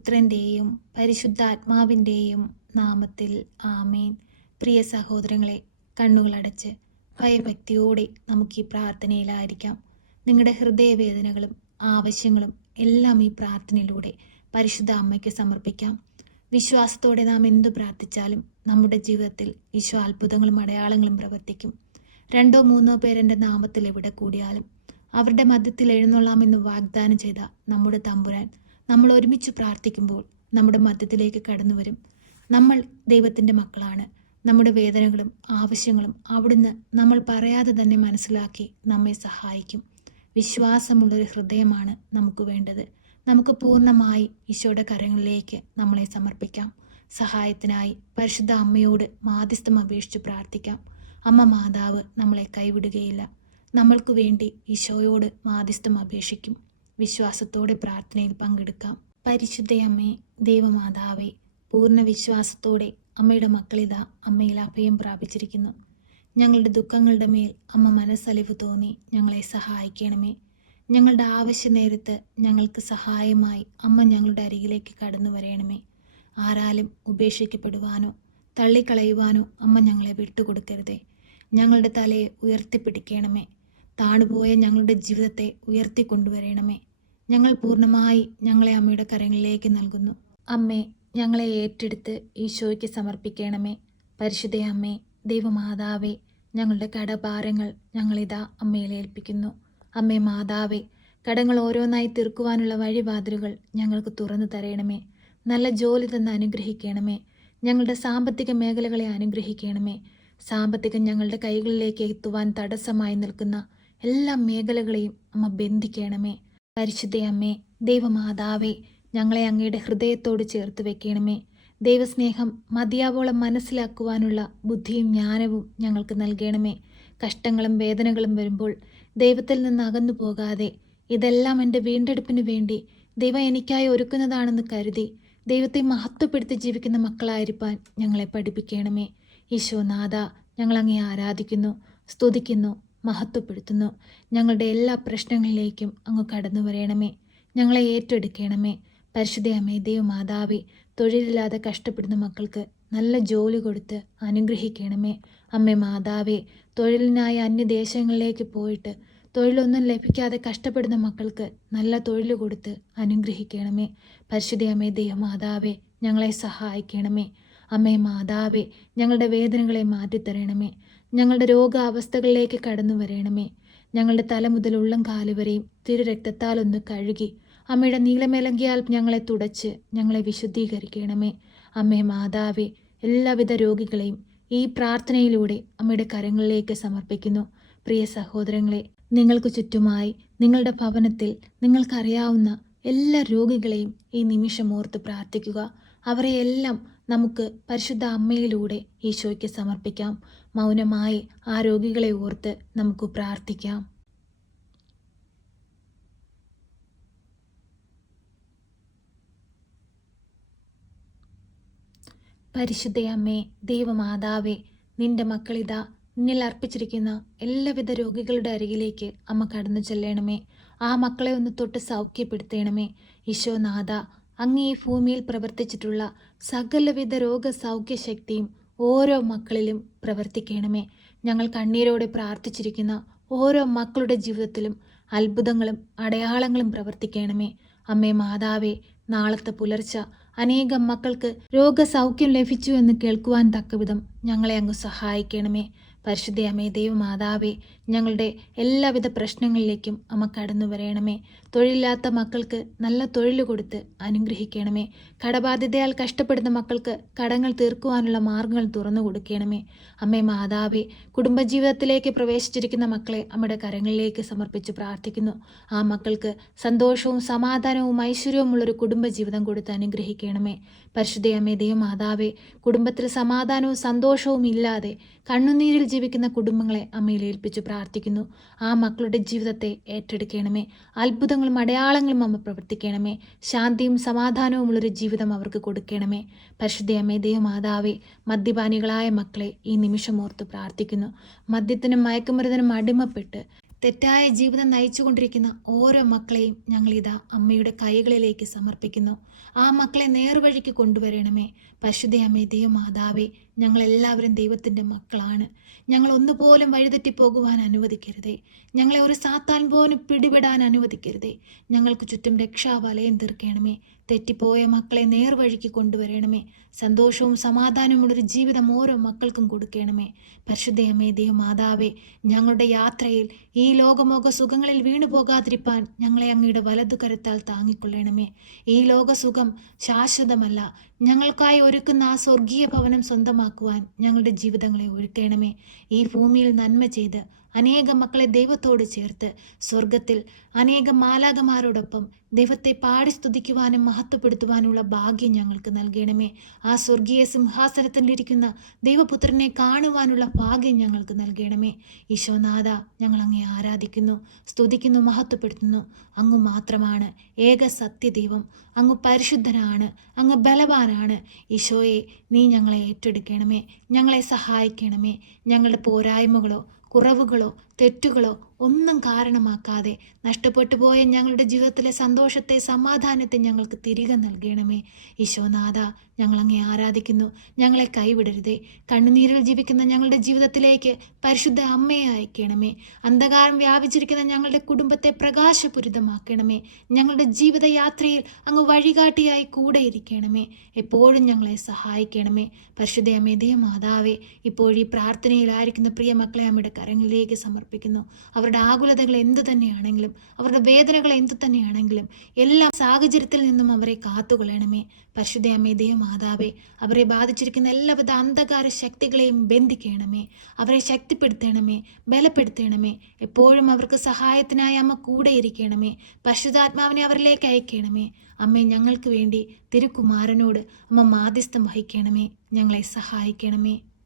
പുത്രന്റെയും പരിശുദ്ധാത്മാവിന്റെയും നാമത്തിൽ ആമേൻ. പ്രിയ സഹോദരങ്ങളെ കണ്ണുകളടച്ച് ഭയഭക്തിയോടെ നമുക്ക് ഈ പ്രാർത്ഥനയിലായിരിക്കാം. നിങ്ങളുടെ ഹൃദയവേദനകളും ആവശ്യങ്ങളും എല്ലാം ഈ പ്രാർത്ഥനയിലൂടെ പരിശുദ്ധ അമ്മയ്ക്ക് സമർപ്പിക്കാം. വിശ്വാസത്തോടെ നാം എന്തു പ്രാർത്ഥിച്ചാലും നമ്മുടെ ജീവിതത്തിൽ ഈശോ അത്ഭുതങ്ങളും അടയാളങ്ങളും പ്രവർത്തിക്കും. രണ്ടോ മൂന്നോ പേരെന്റെ നാമത്തിൽ എവിടെ കൂടിയാലും അവരുടെ മധ്യത്തിൽ എഴുന്നള്ളാമെന്ന് വാഗ്ദാനം ചെയ്ത നമ്മുടെ തമ്പുരാൻ നമ്മൾ ഒരുമിച്ച് പ്രാർത്ഥിക്കുമ്പോൾ നമ്മുടെ മധ്യത്തിലേക്ക് കടന്നു വരും. നമ്മൾ ദൈവത്തിന്റെ മക്കളാണ്. നമ്മുടെ വേദനകളും ആവശ്യങ്ങളും അവിടുന്ന് നമ്മൾ പറയാതെ തന്നെ മനസ്സിലാക്കി നമ്മെ സഹായിക്കും. വിശ്വാസമുള്ളൊരു ഹൃദയമാണ് നമുക്ക് വേണ്ടത്. നമുക്ക് പൂർണമായി ഈശോയുടെ കരങ്ങളിലേക്ക് നമ്മളെ സമർപ്പിക്കാം. സഹായത്തിനായി പരിശുദ്ധ അമ്മയോട് മാധ്യസ്ഥം അപേക്ഷിച്ച് പ്രാർത്ഥിക്കാം. അമ്മ മാതാവ് നമ്മളെ കൈവിടുകയില്ല. നമ്മൾക്ക് വേണ്ടി ഈശോയോട് മാധ്യസ്ഥം അപേക്ഷിക്കും. വിശ്വാസത്തോടെ പ്രാർത്ഥനയിൽ പങ്കെടുക്കാം. പരിശുദ്ധയമ്മേ ദൈവമാതാവേ പൂർണ വിശ്വാസത്തോടെ അമ്മയുടെ മക്കളിതാ അമ്മയിൽ അഭയം പ്രാപിച്ചിരിക്കുന്നു. ഞങ്ങളുടെ ദുഃഖങ്ങളുടെ മേൽ അമ്മ മനസ്സലിവ് തോന്നി ഞങ്ങളെ സഹായിക്കണമേ. ഞങ്ങളുടെ ആവശ്യ നേരത്ത് ഞങ്ങൾക്ക് സഹായമായി അമ്മ ഞങ്ങളുടെ അരികിലേക്ക് കടന്നു വരയണമേ ആരാലും ഉപേക്ഷിക്കപ്പെടുവാനോ തള്ളിക്കളയുവാനോ അമ്മ ഞങ്ങളെ വിട്ടുകൊടുക്കരുതേ. ഞങ്ങളുടെ തലയെ ഉയർത്തിപ്പിടിക്കണമേ. താണുപോയ ഞങ്ങളുടെ ജീവിതത്തെ ഉയർത്തിക്കൊണ്ടുവരണമേ. ഞങ്ങൾ പൂർണമായി ഞങ്ങളെ അമ്മയുടെ കരങ്ങളിലേക്ക് നൽകുന്നു. അമ്മേ ഞങ്ങളെ ഏറ്റെടുത്ത് ഈശോയ്ക്ക് സമർപ്പിക്കണമേ. പരിശുദ്ധ അമ്മേ ദൈവമാതാവേ ഞങ്ങളുടെ കടഭാരങ്ങൾ ഞങ്ങളിതാ അമ്മയിൽ ഏൽപ്പിക്കുന്നു. അമ്മേ മാതാവേ കടങ്ങൾ ഓരോന്നായി തീർക്കുവാനുള്ള വഴിവാതിലുകൾ ഞങ്ങൾക്ക് തുറന്നു തരയണമേ നല്ല ജോലി തന്ന് അനുഗ്രഹിക്കണമേ. ഞങ്ങളുടെ സാമ്പത്തിക മേഖലകളെ അനുഗ്രഹിക്കണമേ. സാമ്പത്തികം ഞങ്ങളുടെ കൈകളിലേക്ക് എത്തുവാൻ തടസ്സമായി നിൽക്കുന്ന എല്ലാ മേഖലകളെയും അമ്മ ബന്ധിക്കണമേ. പരിശുദ്ധ അമ്മേ ദൈവമാതാവേ ഞങ്ങളെ അങ്ങയുടെ ഹൃദയത്തോട് ചേർത്ത് വെക്കണമേ. ദൈവസ്നേഹം മതിയാവോളം മനസ്സിലാക്കുവാനുള്ള ബുദ്ധിയും ജ്ഞാനവും ഞങ്ങൾക്ക് നൽകണമേ. കഷ്ടങ്ങളും വേദനകളും വരുമ്പോൾ ദൈവത്തിൽ നിന്ന് അകന്നു പോകാതെ ഇതെല്ലാം എന്റെ വീണ്ടെടുപ്പിന് വേണ്ടി ദൈവം എനിക്കായി ഒരുക്കുന്നതാണെന്ന് കരുതി ദൈവത്തെ മഹത്വപ്പെടുത്തി ജീവിക്കുന്ന മക്കളായിരിക്കാൻ ഞങ്ങളെ പഠിപ്പിക്കണമേ. ഈശോനാഥ ഞങ്ങളങ്ങേ ആരാധിക്കുന്നു സ്തുതിക്കുന്നു മഹത്വപ്പെടുത്തുന്നു. ഞങ്ങളുടെ എല്ലാ പ്രശ്നങ്ങളിലേക്കും അങ്ങ് കടന്നു വരയണമേ ഞങ്ങളെ ഏറ്റെടുക്കണമേ. പരിശുദ്ധ അമ്മേ ദൈവമാതാവേ തൊഴിലില്ലാതെ കഷ്ടപ്പെടുന്ന മക്കൾക്ക് നല്ല ജോലി കൊടുത്ത് അനുഗ്രഹിക്കണമേ. അമ്മേ മാതാവേ തൊഴിലിനായി അന്യദേശങ്ങളിലേക്ക് പോയിട്ട് തൊഴിലൊന്നും ലഭിക്കാതെ കഷ്ടപ്പെടുന്ന മക്കൾക്ക് നല്ല തൊഴിൽ കൊടുത്ത് അനുഗ്രഹിക്കണമേ. പരിശുദ്ധ അമ്മേ ദൈവമാതാവേ ഞങ്ങളെ സഹായിക്കണമേ. അമ്മേ മാതാവേ ഞങ്ങളുടെ വേദനകളെ മാറ്റിത്തരണമേ. ഞങ്ങളുടെ രോഗാവസ്ഥകളിലേക്ക് കടന്നു വരണമേ. ഞങ്ങളുടെ തല മുതൽ ഉള്ളം കാലുവരെയും തിരുരക്തത്താൽ ഒന്ന് കഴുകി അമ്മയുടെ നീളമേലങ്കിയാൽ ഞങ്ങളെ തുടച്ച് ഞങ്ങളെ വിശുദ്ധീകരിക്കണമേ. അമ്മേ മാതാവേ എല്ലാവിധ രോഗികളെയും ഈ പ്രാർത്ഥനയിലൂടെ അമ്മയുടെ കരങ്ങളിലേക്ക് സമർപ്പിക്കുന്നു. പ്രിയ സഹോദരങ്ങളെ നിങ്ങൾക്ക് ചുറ്റുമായി നിങ്ങളുടെ ഭവനത്തിൽ നിങ്ങൾക്കറിയാവുന്ന എല്ലാ രോഗികളെയും ഈ നിമിഷം ഓർത്ത് പ്രാർത്ഥിക്കുക. അവരെയെല്ലാം നമുക്ക് പരിശുദ്ധ അമ്മയിലൂടെ ഈശോയ്ക്ക് സമർപ്പിക്കാം. മൗനമായി ആ രോഗികളെ ഓർത്ത് നമുക്ക് പ്രാർത്ഥിക്കാം. പരിശുദ്ധയമ്മേ ദൈവമാതാവേ നിന്റെ മക്കളിതാ നിന്നിൽ അർപ്പിച്ചിരിക്കുന്ന എല്ലാവിധ രോഗികളുടെ അരികിലേക്ക് അമ്മ കടന്നു ചെല്ലണമേ. ആ മക്കളെ ഒന്ന് തൊട്ട് സൗഖ്യപ്പെടുത്തണമേ. ഈശോനാഥ അങ്ങ് ഈ ഭൂമിയിൽ പ്രവർത്തിച്ചിട്ടുള്ള സകലവിധ രോഗസൗഖ്യ ശക്തിയും ഓരോ മക്കളിലും പ്രവർത്തിക്കണമേ. ഞങ്ങൾ കണ്ണീരോടെ പ്രാർത്ഥിച്ചിരിക്കുന്ന ഓരോ മക്കളുടെ ജീവിതത്തിലും അത്ഭുതങ്ങളും അടയാളങ്ങളും പ്രവർത്തിക്കണമേ. അമ്മേ മാതാവേ നാളത്തെ പുലർച്ച അനേകം മക്കൾക്ക് രോഗസൗഖ്യം ലഭിച്ചു എന്ന് കേൾക്കുവാൻ തക്കവിധം ഞങ്ങളെ അങ്ങ് സഹായിക്കണമേ. പരിശുദ്ധ അമ്മേ ദൈവമാതാവേ ഞങ്ങളുടെ എല്ലാവിധ പ്രശ്നങ്ങളിലേക്കും അമ്മ കടന്നു വരയണമേ തൊഴിലില്ലാത്ത മക്കൾക്ക് നല്ല തൊഴിൽ കൊടുത്ത് അനുഗ്രഹിക്കണമേ. കടബാധ്യതയാൽ കഷ്ടപ്പെടുന്ന മക്കൾക്ക് കടങ്ങൾ തീർക്കുവാനുള്ള മാർഗങ്ങൾ തുറന്നു കൊടുക്കണമേ. അമ്മേ മാതാവേ കുടുംബജീവിതത്തിലേക്ക് പ്രവേശിച്ചിരിക്കുന്ന മക്കളെ അമ്മയുടെ കരങ്ങളിലേക്ക് സമർപ്പിച്ച് പ്രാർത്ഥിക്കുന്നു. ആ മക്കൾക്ക് സന്തോഷവും സമാധാനവും ഐശ്വര്യവുമുള്ളൊരു കുടുംബജീവിതം കൊടുത്ത് അനുഗ്രഹിക്കണമേ. പരിശുദ്ധ അമ്മേ ദൈവമാതാവേ കുടുംബത്തിൽ സമാധാനവും സന്തോഷവും ഇല്ലാതെ കണ്ണുനീരിൽ ജീവിക്കുന്ന കുടുംബങ്ങളെ അമ്മയിൽ ഏൽപ്പിച്ചു പ്രാർത്ഥിക്കുന്നു. ആ മക്കളുടെ ജീവിതത്തെ ഏറ്റെടുക്കണമേ. അത്ഭുതങ്ങളും അടയാളങ്ങളും അമ്മ പ്രവർത്തിക്കണമേ. ശാന്തിയും സമാധാനവും സമാധാനവുമുള്ളൊരു ജീവിതം അവർക്ക് കൊടുക്കണമേ. പരിശുദ്ധ അമ്മേ ദൈവമാതാവേ മദ്യപാനികളായ മക്കളെ ഈ നിമിഷം ഓർത്ത് പ്രാർത്ഥിക്കുന്നു. മദ്യത്തിനും മയക്കുമരുന്നിനും അടിമപ്പെട്ട് തെറ്റായ ജീവിതം നയിച്ചുകൊണ്ടിരിക്കുന്ന ഓരോ മക്കളെയും ഞങ്ങളിതാ അമ്മയുടെ കൈകളിലേക്ക് സമർപ്പിക്കുന്നു. ആ മക്കളെ നേർവഴിക്ക് കൊണ്ടുവരണമേ. പശുദേ അമ്മേ ദൈവമാതാവേ ഞങ്ങളെല്ലാവരും ദൈവത്തിന്റെ മക്കളാണ്. ഞങ്ങൾ ഒന്നുപോലും വഴിതെറ്റി പോകുവാൻ അനുവദിക്കരുതേ. ഞങ്ങളെ ഒരു സാത്താൻ പോലും പിടിപെടാൻ അനുവദിക്കരുതേ. ഞങ്ങൾക്ക് ചുറ്റും രക്ഷാവലയം തീർക്കണമേ. തെറ്റിപ്പോയ മക്കളെ നേർവഴിക്ക് കൊണ്ടുവരണമേ. സന്തോഷവും സമാധാനമുള്ളൊരു ജീവിതം ഓരോ മക്കൾക്കും കൊടുക്കണമേ. പരിശുദ്ധയമേ ദൈവ മാതാവേ ഞങ്ങളുടെ യാത്രയിൽ ഈ ലോകമോക സുഖങ്ങളിൽ വീണു പോകാതിരിപ്പാൻ ഞങ്ങളെ അങ്ങയുടെ വലതു കരുത്താൽ താങ്ങിക്കൊള്ളണമേ. ഈ ലോകസുഖം ശാശ്വതമല്ല. ഞങ്ങൾക്കായി ഒരുക്കുന്ന ആ സ്വർഗീയ ഭവനം സ്വന്തമാക്കുവാൻ ഞങ്ങളുടെ ജീവിതങ്ങളെ ഒരുക്കണമേ. ഈ ഭൂമിയിൽ നന്മ ചെയ്ത് അനേകം മക്കളെ ദൈവത്തോട് ചേർത്ത് സ്വർഗത്തിൽ അനേകം മാലാകമാരോടൊപ്പം ദൈവത്തെ പാടി സ്തുതിക്കുവാനും മഹത്വപ്പെടുത്തുവാനുള്ള ഭാഗ്യം ഞങ്ങൾക്ക് നൽകണമേ. ആ സ്വർഗീയ സിംഹാസനത്തിലിരിക്കുന്ന ദൈവപുത്രനെ കാണുവാനുള്ള ഭാഗ്യം ഞങ്ങൾക്ക് നൽകണമേ. ഈശോനാഥ ഞങ്ങൾ അങ്ങേ ആരാധിക്കുന്നു സ്തുതിക്കുന്നു മഹത്വപ്പെടുത്തുന്നു. അങ്ങ് മാത്രമാണ് ഏക സത്യദൈവം. അങ്ങ് പരിശുദ്ധനാണ് അങ്ങ് ബലവാനാണ്. ഈശോയെ നീ ഞങ്ങളെ ഏറ്റെടുക്കണമേ ഞങ്ങളെ സഹായിക്കണമേ. ഞങ്ങളുടെ പോരായ്മകളോ കുറവുകളോ തെറ്റുകളോ ഒന്നും കാരണമാക്കാതെ നഷ്ടപ്പെട്ടു പോയ ഞങ്ങളുടെ ജീവിതത്തിലെ സന്തോഷത്തെ സമാധാനത്തെ ഞങ്ങൾക്ക് തിരികെ നൽകണമേ. ഈശോനാഥ ഞങ്ങളങ്ങെ ആരാധിക്കുന്നു. ഞങ്ങളെ കൈവിടരുതേ. കണ്ണുനീരിൽ ജീവിക്കുന്ന ഞങ്ങളുടെ ജീവിതത്തിലേക്ക് പരിശുദ്ധ അമ്മയെ അയക്കണമേ. അന്ധകാരം വ്യാപിച്ചിരിക്കുന്ന ഞങ്ങളുടെ കുടുംബത്തെ പ്രകാശപൂരിതമാക്കണമേ. ഞങ്ങളുടെ ജീവിതയാത്രയിൽ അങ്ങ് വഴികാട്ടിയായി കൂടെ ഇരിക്കണമേ. എപ്പോഴും ഞങ്ങളെ സഹായിക്കണമേ. പരിശുദ്ധ അമ്മേ മാതാവേ ഇപ്പോഴീ പ്രാർത്ഥനയിലായിരിക്കുന്ന പ്രിയ മക്കളെ അമ്മയുടെ കരങ്ങളിലേക്ക് സമർപ്പിക്കുന്നു അവരുടെ ആകുലതകൾ എന്തു തന്നെയാണെങ്കിലും അവരുടെ വേദനകൾ എന്തു തന്നെയാണെങ്കിലും എല്ലാ സാഹചര്യത്തിൽ നിന്നും അവരെ കാത്തുകൊള്ളണമേ. പരിശുദ്ധയമ്മേ അമ്മേ മാതാവേ അവരെ ബാധിച്ചിരിക്കുന്ന എല്ലാവിധ അന്ധകാര ശക്തികളെയും ബന്ധിക്കണമേ. അവരെ ശക്തിപ്പെടുത്തണമേ ബലപ്പെടുത്തണമേ. എപ്പോഴും അവർക്ക് സഹായത്തിനായി അമ്മ കൂടെ ഇരിക്കണമേ. പരിശുദ്ധാത്മാവിനെ അവരിലേക്ക് അയക്കണമേ. അമ്മേ ഞങ്ങൾക്ക് വേണ്ടി തിരുക്കുമാരനോട് അമ്മ മാധ്യസ്ഥം വഹിക്കണമേ. ഞങ്ങളെ സഹായിക്കണമേ.